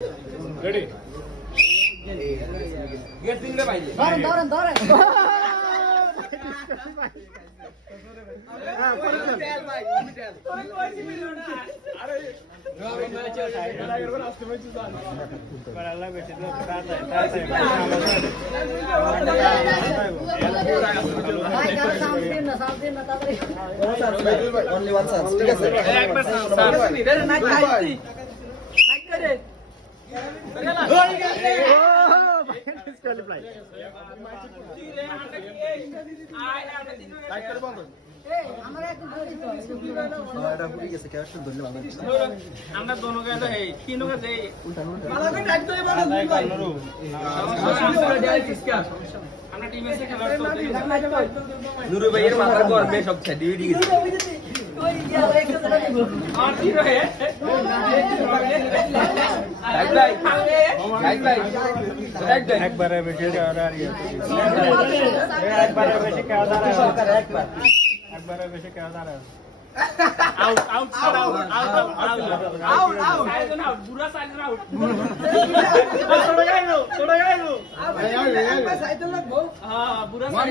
Ready? Get in the bike. Dore. Only one chance. আমরা दोनों का है तीनों का है আমরা টিমে से খেলা করতে নুরু ভাইয়ের মাথার গর মে সব ছেড়ে দিয়ে দিয়েছে আর কি রহে ভাই একবারে বেশি আর একবারে বেশি কে আদার একবারে বেশি কে আদার out বুড়া সাইড আউট তোড়া গেলো हां बुरा साइड